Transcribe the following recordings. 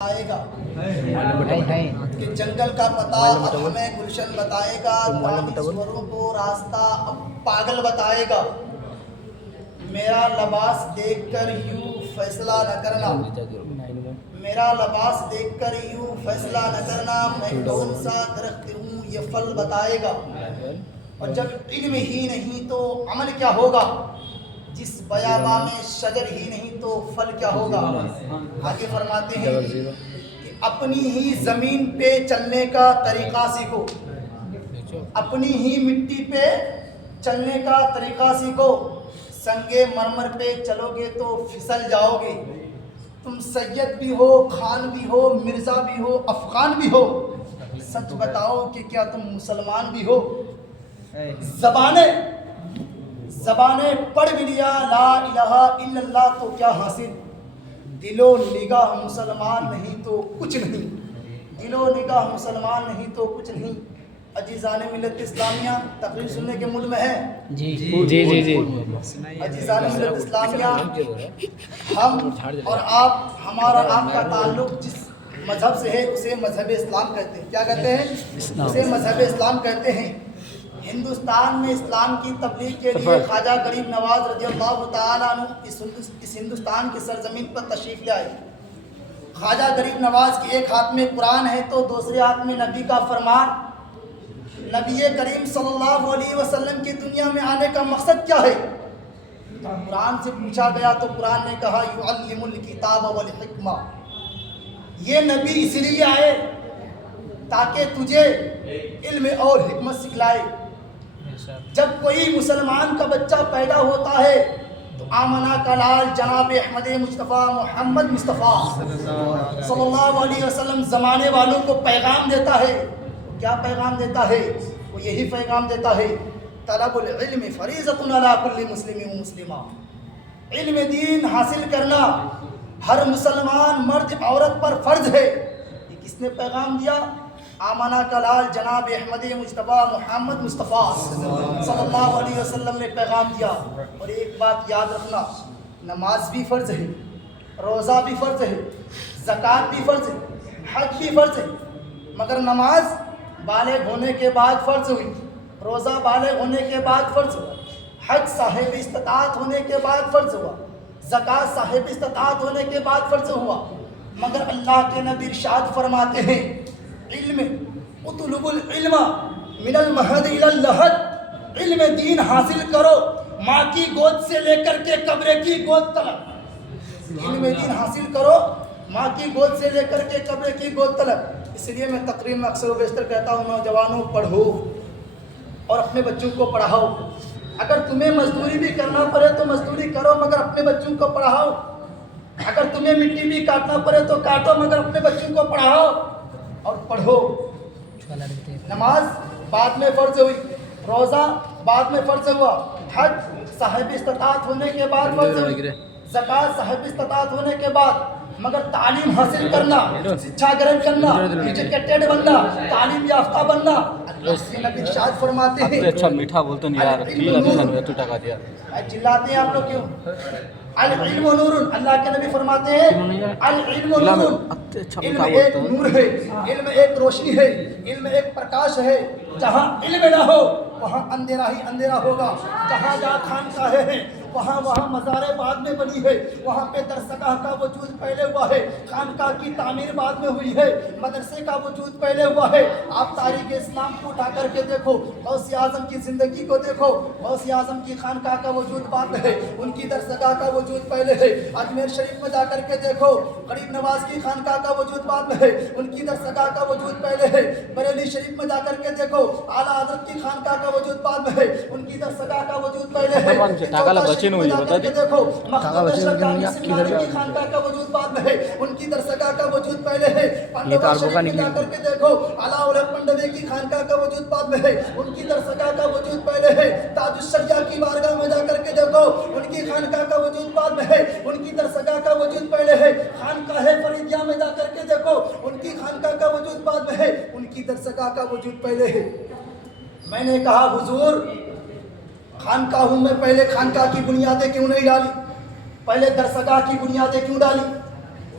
آئے گا کہ جنگل کا پتہ اب ہمیں گلشن بتائے گا، دانشوروں کو راستہ اب پاگل بتائے گا۔ میرا لباس دیکھ کر یوں فیصلہ نہ کرنا، میرا لباس دیکھ کر یوں فیصلہ نہ کرنا، میں کون سا درخت ہوں یہ پھل بتائے گا۔ اور جب علم ہی نہیں تو عمل کیا ہوگا، جس بیاباں میں شجر ہی نہیں تو پھل کیا ہوگا۔ آگے فرماتے ہیں کہ اپنی ہی زمین پہ چلنے کا طریقہ سیکھو، اپنی ہی مٹی پہ چلنے کا طریقہ سیکھو، سنگے مرمر پہ چلو گے تو پھسل جاؤ گے۔ تم سید بھی ہو، خان بھی ہو، مرزا بھی ہو، افغان بھی ہو، سچ بتاؤ کہ کیا تم مسلمان بھی ہو۔ زبانیں پڑھ بھی لیا لا الہ الا اللہ تو کیا حاصل، دل و نگاہ مسلمان نہیں تو کچھ نہیں، دل و نگاہ مسلمان نہیں تو کچھ نہیں۔ عزیزان ملت اسلامیہ، تقریر سننے کے موڈ میں ہے؟ جی عزیزان ملت اسلامیہ، ہم اور آپ، ہمارا آپ کا تعلق جس مذہب سے ہے اسے مذہب اسلام کہتے ہیں۔ کیا کہتے ہیں؟ اسے مذہب اسلام کہتے ہیں۔ ہندوستان میں اسلام کی تبلیغ کے لیے خواجہ غریب نواز رضی اللہ تعالیٰ عنہ اس ہندوستان کی سرزمین پر تشریف لے آئے۔ خواجہ غریب نواز کے ایک ہاتھ میں قرآن ہے تو دوسرے ہاتھ میں نبی کا فرمان۔ نبی کریم صلی اللہ علیہ وسلم کی دنیا میں آنے کا مقصد کیا ہے؟ قرآن سے پوچھا گیا تو قرآن نے کہا یعلم الکتاب والحکمہ، یہ نبی اس لیے آئے تاکہ تجھے علم اور حکمت سکھلائے۔ جب کوئی مسلمان کا بچہ پیدا ہوتا ہے تو آمنہ کا لال جناب احمد مصطفیٰ محمد مصطفیٰ صلی اللہ علیہ وسلم زمانے والوں کو پیغام دیتا ہے۔ کیا پیغام دیتا ہے؟ وہ یہی پیغام دیتا ہے طلب العلم فریضۃ علی کل مسلم و مسلمہ، علم دین حاصل کرنا ہر مسلمان مرد عورت پر فرض ہے۔ یہ کس نے پیغام دیا؟ آمنہ کا لال جناب احمد مصطفیٰ محمد مصطفیٰ صلی اللہ علیہ وسلم نے پیغام دیا۔ اور ایک بات یاد رکھنا، نماز بھی فرض ہے، روزہ بھی فرض ہے، زکوٰۃ بھی فرض ہے، حج بھی فرض ہے، مگر نماز بالغ ہونے کے بعد فرض ہوئی، روزہ بالغ ہونے کے بعد فرض ہوا، حج صاحب استطاعت ہونے کے بعد فرض ہوا، زکوٰۃ صاحب استطاعت ہونے کے بعد فرض ہوا۔ مگر اللہ کے نبی ارشاد فرماتے ہیں علم اطلب العلم من المہد الی اللحد، علم دین حاصل کرو ماں کی گود سے لے کر کے قبر کی گود تلک، علم دین حاصل کرو ماں کی گود سے لے کر کے قبر کی گود تلک۔ اس لیے میں تقریر میں اکثر و بیشتر کہتا ہوں نوجوانوں پڑھو اور اپنے بچوں کو پڑھاؤ۔ اگر تمہیں مزدوری بھی کرنا پڑے تو مزدوری کرو مگر اپنے بچوں کو پڑھاؤ، اگر تمہیں مٹی بھی کاٹنا پڑے تو کاٹو مگر اپنے بچوں کو پڑھاؤ اور پڑھو۔ نماز بعد میں فرض ہوئی، روزہ بعد میں فرض ہوا، حج صاحب استطاعت ہونے کے بعد فرض ہوئی، زکوٰۃ صاحب استطاعت ہونے کے بعد، مگر تعلیم حاصل کرنا، شکھا گرہن کرنا، ایجوکیٹڈ بننا، تعلیم یافتہ بننا، اللہ کے نبی ارشاد فرماتے ہیں۔ اچھا میٹھا بولتے نہیں یار، چلاتے ہیں آپ لوگ کیوں؟ العلم نور، اللہ کے نبی فرماتے ہیں العلم نور، علم ایک نور ہے، علم ایک روشنی ہے، علم ایک پرکاش ہے۔ جہاں علم نہ ہو وہاں اندھیرا ہی اندھیرا ہوگا۔ جہاں جہاں خانقاہیں ہیں وہاں مزاریں بعد میں بنی ہے، وہاں پہ درسگاہ کا وجود پہلے ہوا ہے، خانقاہ کی تعمیر بعد میں ہوئی ہے، مدرسے کا وجود پہلے ہوا ہے۔ آپ تاریخ اسلام کو اٹھا کر کے دیکھو، غوث اعظم کی زندگی کو دیکھو، غوث اعظم کی خانقاہ کا وجود بعد میں ہے، ان کی درسگاہ کا وجود پہلے ہے۔ اجمیر شریف میں جا کر کے دیکھو، غریب نواز کی خانقاہ کا وجود بعد میں ہے، ان کی درسگاہ کا وجود پہلے ہے۔ بریلی شریف میں جا کر کے دیکھو، اعلیٰ حضرت کی خانقاہ کا وجود بعد میں ہے، ان کی درسگاہ کا وجود پہلے ہے۔ دیکھو مخدوم اشرف کی خانقاہ کا وجود بعد میں ہے، ان کی درسگاہ کا وجود پہلے ہے۔ پنڈوا شریف میں جا کر کے دیکھو، علاء الحق پنڈوی کی خانقاہ کا وجود بعد میں ہے، ان کی درسگاہ کا وجود پہلے ہے۔ تاج الشریعہ کی بارگاہ میں جا کر کے دیکھو، ان کی خانقاہ کا وجود بعد میں ہے، ان کی درسگاہ کا وجود پہلے ہے۔ خانقاہ فریدیہ میں جا کر کے دیکھو، ان کی خانقاہ کا وجود بعد میں ہے، ان کی درسگاہ کا وجود پہلے ہے۔ میں نے کہا حضور خانقاہوں میں پہلے خانقاہ کی بنیادیں کیوں نہیں ڈالی، پہلے درسگاہ کی بنیادیں کیوں ڈالی؟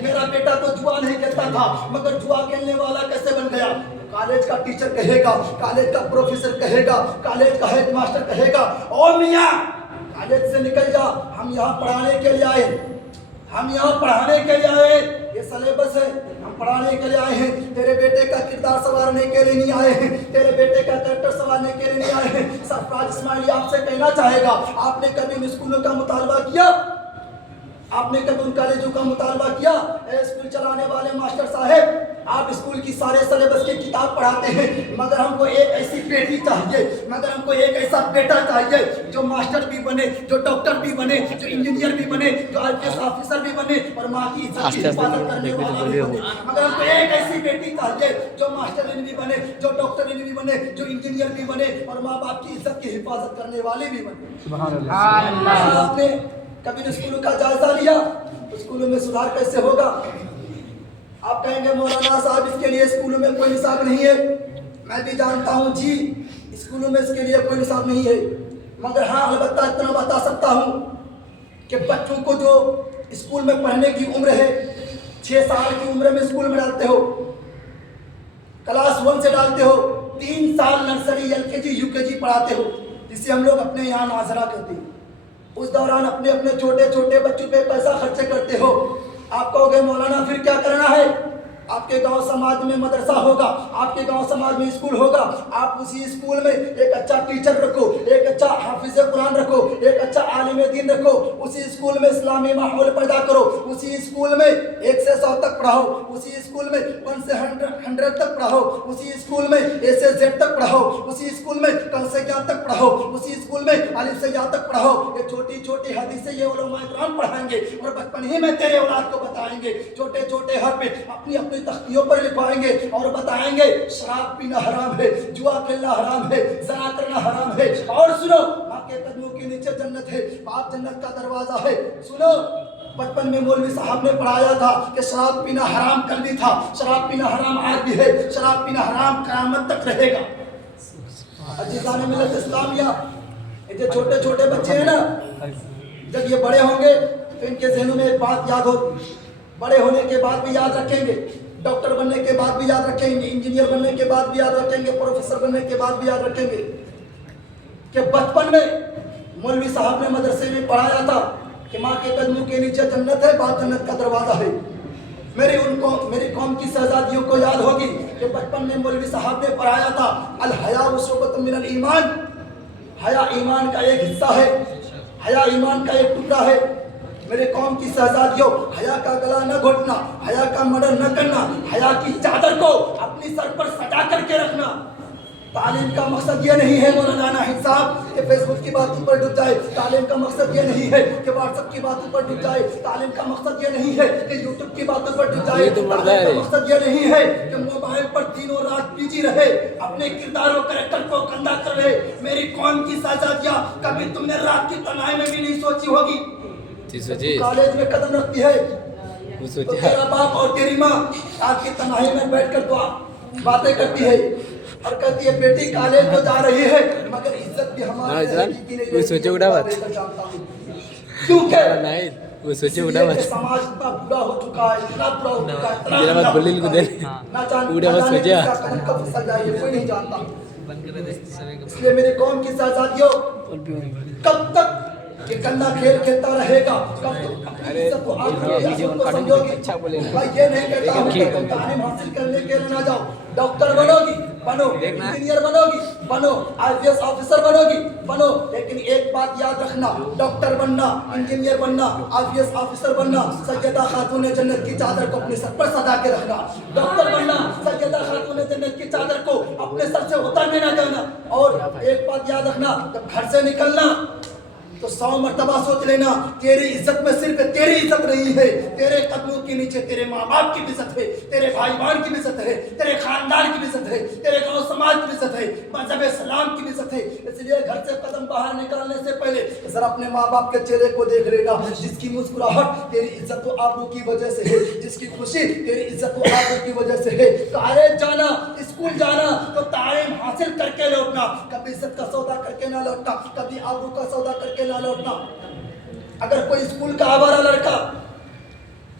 میرا بیٹا تو جوا نہیں کھیلتا تھا مگر جوا کھیلنے والا کیسے بن گیا؟ کالج کا ٹیچر کہے گا، کالج کا پروفیسر کہے گا، کالج کا ہیڈ ماسٹر کہے گا او میاں کالج سے نکل جا، ہم یہاں پڑھانے کے لیے آئے، ہم یہاں پڑھانے کے لیے آئے، یہ سلیبس ہے، ہم پڑھانے کے لیے آئے ہیں، تیرے بیٹے کا کردار سنوارنے کے لیے نہیں آئے ہیں، تیرے بیٹے کا کریکٹر سنوارنے کے لیے نہیں آئے ہیں۔ سرفراز اسماعیلی آپ سے کہنا چاہے گا، آپ نے کبھی ان اسکولوں کا مطالبہ کیا؟ آپ نے کبھی ان کالجوں کا مطالبہ کیا؟ اے اسکول چلانے والے ماسٹر صاحب، آپ اسکول کی سارے سلیبس کی کتاب پڑھاتے ہیں مگر ہم کو ایک ایسی بیٹی چاہیے، مگر ہم کو ایک ایسا بیٹا چاہیے جو ماسٹر بھی بنے، جو ڈاکٹر بھی بنے، جو انجینئر بھی بنے، جو IPS آفیسر بھی بنے اور ماں کی عزت کی حفاظت کرنے والا بھی بنے۔ مگر ہم کو ایک ایسی بیٹی چاہیے جو ماسٹر بھی بنے، جو ڈاکٹر بھی بنے، جو انجینئر بھی بنے اور ماں باپ کی عزت کی حفاظت کرنے والے بھی بنے۔ سبحان اللہ۔ آپ نے کبھی اسکولوں کا جائزہ لیا؟ اسکولوں میں سدھار کیسے ہوگا؟ آپ کہیں گے مولانا صاحب اس کے لیے اسکولوں میں کوئی نصاب نہیں ہے، میں بھی جانتا ہوں جی اسکولوں میں اس کے لیے کوئی نصاب نہیں ہے، مگر ہاں البتہ اتنا بتا سکتا ہوں کہ بچوں کو جو اسکول میں پڑھنے کی عمر ہے 6 سال کی عمر میں اسکول میں ڈالتے ہو، کلاس 1 سے ڈالتے ہو، 3 سال نرسری LKG UKG پڑھاتے ہو جسے ہم لوگ اپنے یہاں ناظرہ کرتے ہیں، اس دوران اپنے اپنے چھوٹے چھوٹے بچوں پہ پیسہ خرچے کرتے ہو۔ آپ کہو گے مولانا پھر کیا کرنا ہے؟ آپ کے گاؤں سماج میں مدرسہ ہوگا، آپ کے گاؤں سماج میں اسکول ہوگا، آپ اسی اسکول میں ایک اچھا ٹیچر رکھو، ایک اچھا حافظ قرآن رکھو، ایک اچھا عالم دین رکھو، اسی اسکول میں اسلامی ماحول پیدا کرو، اسی اسکول میں 1 سے 100 تک پڑھاؤ، اسی اسکول میں 1 سے 100 تک پڑھاؤ، اسی اسکول میں A سے Z تک پڑھاؤ، اسی اسکول میں ک سے کیا تک پڑھاؤ، اسی اسکول میں الف سے یا تک پڑھاؤ۔ یہ چھوٹی چھوٹی حدیثیں یہ علماء کرام پڑھائیں گے اور بچپن ہی میں تیرے اولاد کو بتائیں گے، چھوٹے چھوٹے حرف اپنی اپنی تختیوں پر لکھوائیں گے اور بتائیں گے شراب پینا حرام ہے، جوا کھیلنا حرام ہے، زنا کرنا حرام ہے، اور سنو ماں کے قدموں کے نیچے جنت ہے، باپ جنت کا دروازہ ہے۔ سنو بچپن میں مولوی صاحب نے پڑھایا تھا کہ شراب پینا حرام کل بھی تھا، شراب پینا حرام آج بھی ہے، شراب پینا حرام قیامت تک رہے گا۔ عزیزان ملت اسلامیہ، یہ جو چھوٹے چھوٹے بچے ہیں نا، جب یہ بڑے ہوں گے تو ان کے ذہنوں میں ایک بات یاد ہوگی، بڑے ہونے کے بعد بھی یاد رکھیں گے، ڈاکٹر بننے کے بعد بھی یاد رکھیں گے، انجینئر بننے کے بعد بھی یاد رکھیں گے، پروفیسر بننے کے بعد بھی یاد رکھیں گے کہ بچپن میں مولوی صاحب نے مدرسے میں پڑھایا تھا کہ ماں کے قدموں کے نیچے جنت ہے، باپ جنت کا دروازہ ہے۔ میری قوم کی شہزادیوں کو یاد ہوگی کہ بچپن میں مولوی صاحب نے پڑھایا تھا الحیاء شعبۃ من الایمان، حیا ایمان کا ایک حصہ ہے، حیا ایمان کا ایک ٹکڑا ہے۔ میرے قوم کی شہزادیوں، حیا کا گلا نہ گھٹنا، حیا کا مرڈر نہ کرنا، حیا کی چادر کو اپنی سر پر سجا کر کے رکھنا۔ تعلیم کا مقصد یہ نہیں ہے مولانا ناہید صاحب کہ فیس بک کی باتوں پر ڈب جائے، تعلیم کا مقصد یہ نہیں ہے کہ واٹس ایپ کی باتوں پر ڈب جائے، تعلیم کا مقصد یہ نہیں ہے کہ یوٹیوب کی باتوں پر ڈب جائے، تعلیم کا مقصد یہ نہیں ہے کہ موبائل پر دن و رات بزی رہے، اپنے کردار و کریکٹر کو گندا کر رہے۔ میری قوم کی شہزادیاں، کبھی تم نے رات کی تنہائی میں بھی نہیں سوچی ہوگی، کالج میں قدم رکھتی ہے تو تیرا باپ اور تیری ماں رات کی تنہائی میں بیٹھ کر دعا باتیں کرتی ہے اور کہتی ہے بیٹی کالج تو جا رہی ہے مگر عزت بھی ہمارے کیونکہ سماج اتنا برا ہو چکا ہے، اتنا برا ہو چکا ہے، کب پھسل جائے یہ کوئی نہیں جانتا۔ اس لیے میری قوم کی شہزادیوں، کب تک یہ گندا کھیل کھیلتا رہے گا؟ کب تک اپنی عزت کو عزت کو سمجھو گی؟ میں یہ نہیں کہتا ہوں کہ تم تعلیم حاصل کرنے کے لیے نہ جاؤ، ڈاکٹر بنو گی بنو، انجینئر بنو گی بنو، IPS آفیسر بنو گی بنو، لیکن ایک بات یاد رکھنا، ڈاکٹر بننا، انجینئر بننا، IPS آفیسر بننا، سیدہ خاتون جنت کی چادر کو اپنے سر پر سجا کے رکھنا، ڈاکٹر بننا، سیدہ خاتون جنت کی چادر کو اپنے سر سے اتارنے نہ جانا۔ اور ایک بات یاد رکھنا، جب گھر سے نکلنا تو 100 مرتبہ سوچ لینا تیری عزت میں صرف تیری عزت نہیں ہے، تیرے قدموں کے نیچے تیرے ماں باپ کی بھی عزت ہے، تیرے بھائی بہن کی بھی عزت ہے، تیرے خاندان کی بھی عزت ہے، تیرے گاؤں سماج کی بھی عزت ہے، مذہب اسلام کی بھی عزت ہے۔ اس لیے گھر سے قدم باہر نکالنے سے پہلے ذرا اپنے ماں باپ کے چہرے کو دیکھ لینا، جس کی مسکراہٹ تیری عزت و آبرو کی وجہ سے ہے، جس کی خوشی تیری عزت و آبرو کی وجہ سے ہے۔ کالج جانا، اسکول جانا تو تعلیم حاصل کر کے لوٹنا، کبھی عزت کا سودا کر کے نہ لوٹنا، کبھی آبرو کا سودا کر کے نہ لوٹنا۔ اگر کوئی اسکول کا آوارہ لڑکا